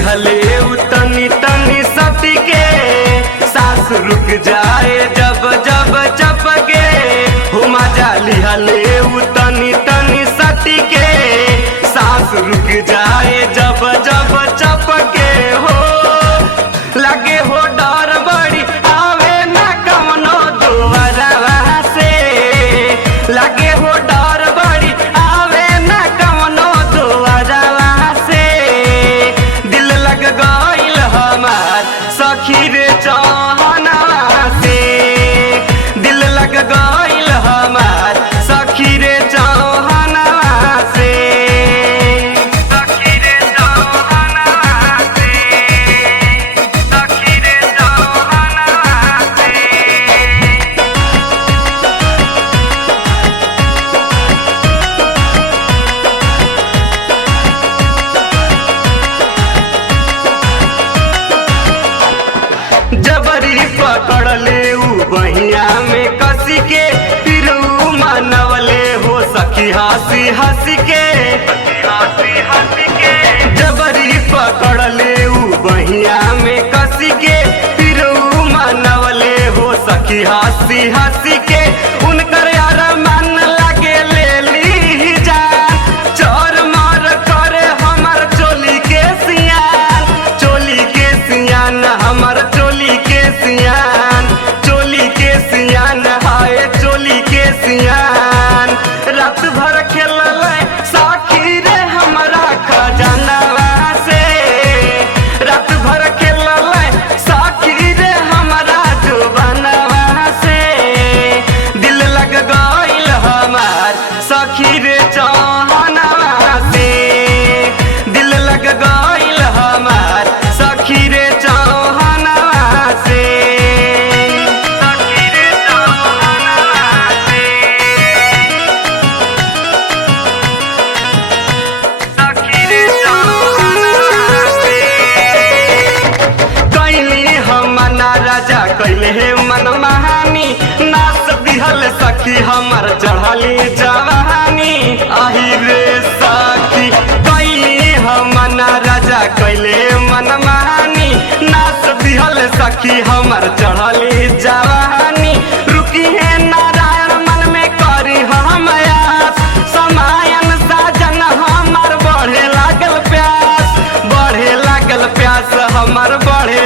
लिहले तनी तनी सती के सांस रुक जाए जब जब चपके हो मजा लिहले तनी तनी सती के सांस रुक जाए जब जब चपके हो लगे हो डर बड़ी आवे ना कमनो दुआरवा से लगे हो डर बड़ी आवे ना कमनो दुआरवा से दिल लग गइल हमार सखी रे चौहनवा से दिल लग गइल हमार सखी रे चौहनवा से सखी रे चौहनवा से सखी रे चौहनवा से। जबरी पकड़ ले बहिया में कसी के फिर मनवले हो सखी हंसी हंसी के जबरी पकड़ ले बहिया में कसी के फिर मनवले हो सखी हंसी हंसी के उनकर यार मन लगे ले ली जान चोर मार करे हमर चोली के सियान हमर चोली के सियान हाय चोली के सियान रात भर खेलल साखी रे हमरा खजानवा से रात भर खेलल साखी रे हमरा जुबानवा से दिल लग गइल हमार सखी रे चौहनवा से दिल लग गइल हमार सखी रे चौहनवा से सखी रे चौहनवा से सखी रे चौहनवा से कैली हम ना राजा कैले हे मन महानी नाच दिहल सखी हमर चढ़ली जवानी आही रे सखी कैली हम ना राजा कैले मन महानी नाच दिहल सखी हमर चढ़ली जवानी रुकी है नारायण मन में करी हम आस समायन साजन हमर बढ़े लागल प्यास हमर बढ़े